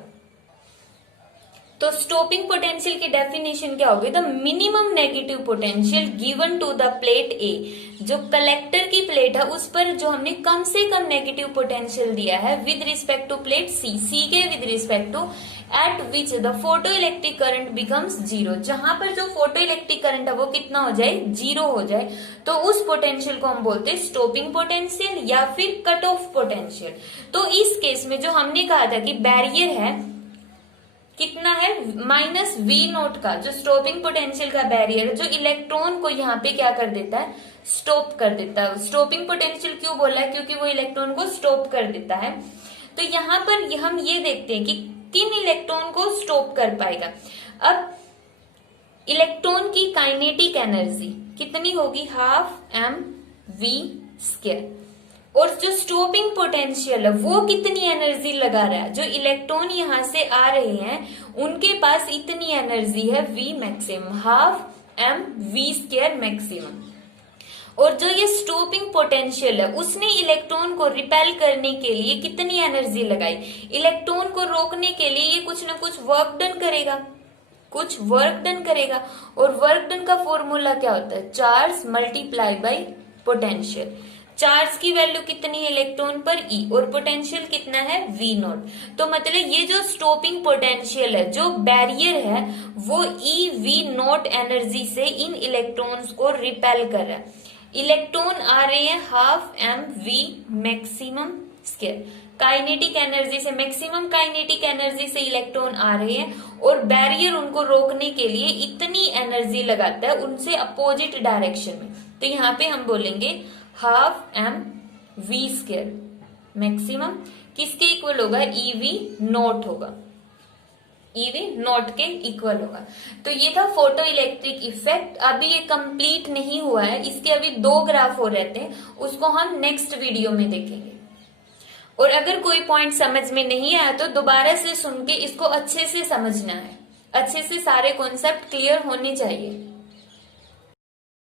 तो स्टॉपिंग पोटेंशियल की डेफिनेशन क्या होगी? The minimum negative potential given to the plate A, जो कलेक्टर की प्लेट है उस पर जो हमने कम से कम नेगेटिव पोटेंशियल दिया है with respect to plate C के with respect to at which the photo electric current becomes zero, जहां पर जो फोटो इलेक्ट्रिक करंट है वो कितना हो जाए? जीरो हो जाए, तो उस पोटेंशियल को हम बोलते हैं स्टॉपिंग पोटेंशियल या फिर कट ऑफ पोटेंशियल। तो इस केस में जो हमने कहा था कि बैरियर है कितना है, -V0 का, जो स्टॉपिंग पोटेंशियल का बैरियर जो इलेक्ट्रॉन को यहाँ पे क्या कर देता है? स्टॉप कर देता है। स्टॉपिंग पोटेंशियल क्यों बोला है? क्योंकि वो इलेक्ट्रॉन को स्टॉप कर देता है। तो यहाँ पर हम ये देखते हैं कि किन इलेक्ट्रॉन को स्टॉप कर पाएगा। अब इलेक्ट्रॉन की काइनेटिक एनर्जी कितनी होगी? 12 mv²। और जो स्टॉपिंग पोटेंशियल है वो कितनी एनर्जी लगा रहा है? जो इलेक्ट्रॉन यहां से आ रहे हैं उनके पास इतनी एनर्जी है V मैक्सिमम, 12 mv² मैक्सिमम। और जो ये स्टॉपिंग पोटेंशियल है उसने इलेक्ट्रॉन को रिपेल करने के लिए कितनी एनर्जी लगाई? इलेक्ट्रॉन को रोकने के लिए ये कुछ ना कुछ वर्क डन करेगा, कुछ वर्क डन करेगा। और वर्क डन का फॉर्मूला क्या होता है? Charge multiply by potential. Charge की वैल्यू कितनी है इलेक्ट्रॉन पर? E, और पोटेंशियल कितना है? V0। तो मतलब ये जो स्टॉपिंग पोटेंशियल है, जो बैरियर है, वो EV0 एनर्जी से इन इलेक्ट्रॉन्स को रिपेल कर रहा है। इलेक्ट्रॉन आ रहे हैं 12 mv maximum square, kinetic energy से, मैक्सिमम काइनेटिक एनर्जी से इलेक्ट्रॉन आ रहे हैं और बैरियर उनको रोकने के लिए इतनी एनर्जी लगाता है उनसे अपोजिट डायरेक्शन में। तो यहाँ पे हम बोलेंगे 12 mv² मैक्सिमम किसके इक्वल होगा? EV0 होगा, EV0 के इक्वल होगा। तो ये था फोटो इलेक्ट्रिक इफेक्ट। अभी ये कंप्लीट नहीं हुआ है, इसके अभी 2 ग्राफ हो रहते हैं, उसको हम नेक्स्ट वीडियो में देखेंगे। और अगर कोई पॉइंट समझ में नहीं आया तो दोबारा से सुन के इसको अच्छे से समझना है, अच्छे से सारे कॉन्सेप्ट क्लियर होने चाहिए।